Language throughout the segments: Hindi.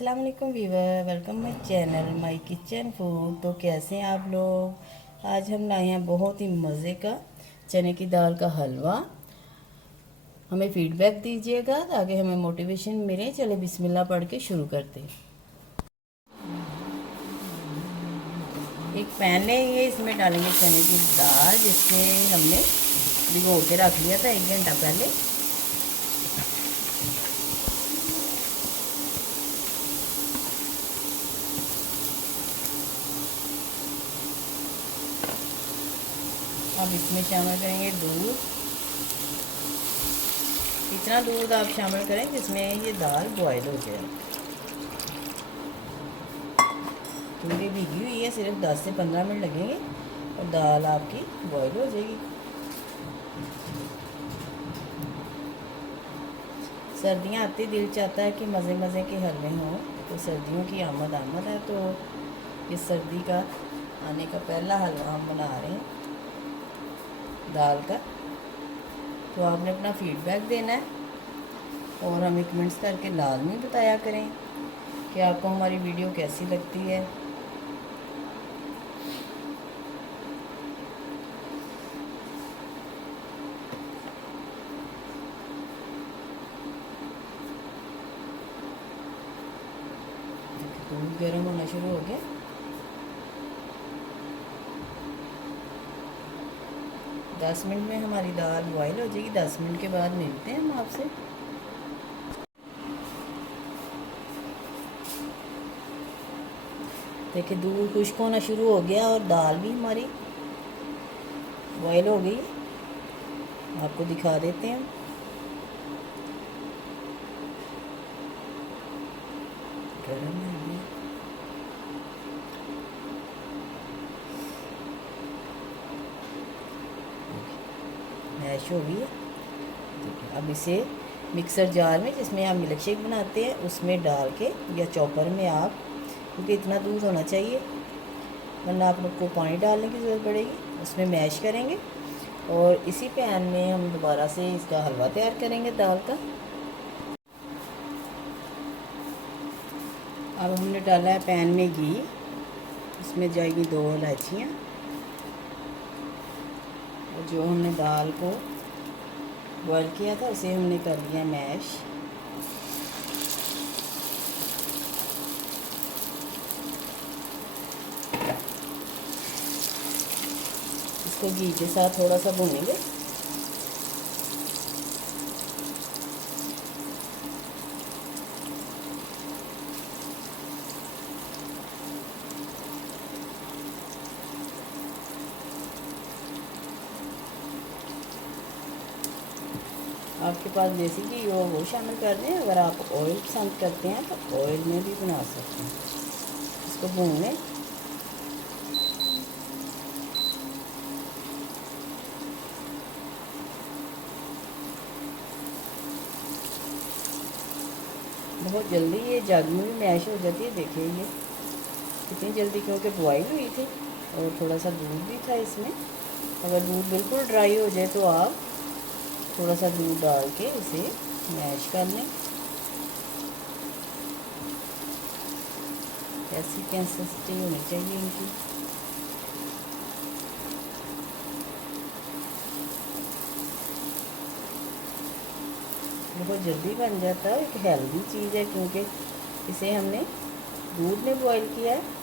अस्सलाम वालेकुम viewer, welcome my channel my kitchen food. तो कैसे हैं आप लोग। आज हम लाए हैं बहुत ही मज़े का चने की दाल का हलवा। हमें फीडबैक दीजिएगा ताकि हमें मोटिवेशन मिले। चले बिस्मिल्लाह पढ़ के शुरू करते हैं। एक पैन लेंगे, इसमें डालेंगे चने की दाल जिससे हमने भिगो के रख लिया था 1 घंटा पहले। अब इसमें शामिल करेंगे दूध। इतना दूध आप शामिल करें जिसमें ये दाल बॉयल हो जाए। थोड़ी भीगी हुई है, सिर्फ 10 से 15 मिनट लगेंगे और दाल आपकी बॉयल हो जाएगी। सर्दियाँ आती दिल चाहता है कि मज़े मज़े के हलवे हों। तो सर्दियों की आमद है, तो इस सर्दी का आने का पहला हलवा हम बना रहे हैं दाल का। तो आपने अपना फीडबैक देना है और हमें कमेंट्स करके लाजमी बताया करें कि आपको हमारी वीडियो कैसी लगती है। दूध गर्म होना शुरू हो गया। दस मिनट में हमारी दाल बॉयल हो जाएगी। 10 मिनट के बाद मिलते हैं हम आपसे। देखिए दूध खुश्क होना शुरू हो गया और दाल भी हमारी बॉयल हो गई। आपको दिखा देते हैं। गर्म है अभी। मैश हो गई है। अब इसे मिक्सर जार में, जिसमें आप मिल्क शेक बनाते हैं, उसमें डाल के या चॉपर में आप, क्योंकि इतना दूध होना चाहिए वरना आप लोग को पानी डालने की ज़रूरत पड़ेगी, उसमें मैश करेंगे और इसी पैन में हम दोबारा से इसका हलवा तैयार करेंगे दाल का। अब हमने डाला है पैन में घी। इसमें जाएगी 2 इलायचियाँ और जो हमने दाल को बॉयल किया था उसे हमने कर लिया मैश। इसको घी के साथ थोड़ा सा भूनेंगे। आपके पास देसी घी हो वो शामिल कर दें। अगर आप ऑयल पसंद करते हैं तो ऑयल में भी बना सकते हैं। इसको भून लें। बहुत जल्दी ये जग में भी मैश हो जाती है। देखिए ये कितनी जल्दी, क्योंकि बॉयल हुई थी और थोड़ा सा दूध भी था इसमें। अगर दूध बिल्कुल ड्राई हो जाए तो आप थोड़ा सा दूध डाल के इसे मैश कर लें। ऐसी कंसिस्टेंसी होनी चाहिए इनकी। बहुत जल्दी बन जाता है। एक हेल्दी चीज़ है क्योंकि इसे हमने दूध में बॉईल किया है।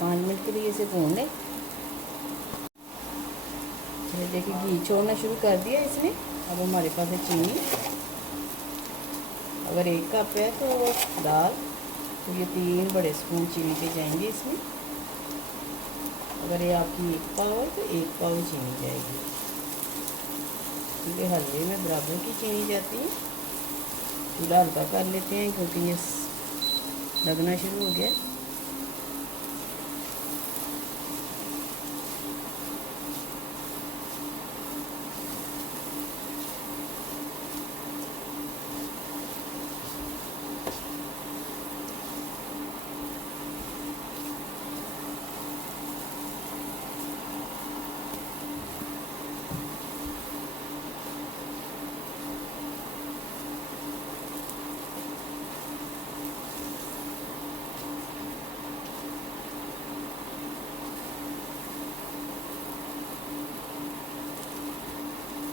पाँच मिनट के लिए इसे भून लें। ये देखिए घी छोड़ना शुरू कर दिया इसने। अब हमारे पास है चीनी। अगर 1 कप है तो दाल, तो ये 3 बड़े स्पून चीनी के जाएंगे इसमें। अगर ये आपकी 1 पाव है तो 1 पाव चीनी जाएगी, क्योंकि हलवे में बराबर की चीनी जाती है। चूल्हा हल्का कर लेते हैं क्योंकि ये लगना शुरू हो गया।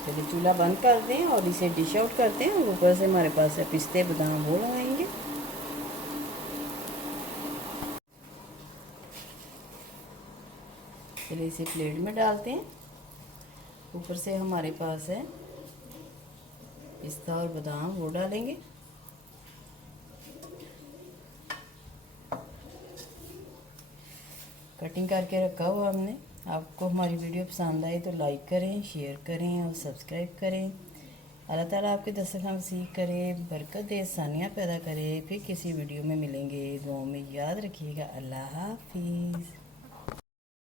चलिए चूल्हा बंद कर दें और इसे डिश आउट करते हैं। और ऊपर से हमारे पास है पिस्ते बादाम, वो लगाएंगे। चलिए इसे प्लेट में डालते हैं। ऊपर से हमारे पास है पिस्ता और बादाम, वो डालेंगे। कटिंग करके रखा हुआ हमने। आपको हमारी वीडियो पसंद आए तो लाइक करें, शेयर करें और सब्सक्राइब करें। अल्लाह ताला आपके दस्तरखान वसीह करे, बरकत दे, आसानियाँ पैदा करे। फिर किसी वीडियो में मिलेंगे। दुआओं में याद रखिएगा। अल्लाह हाफिज़।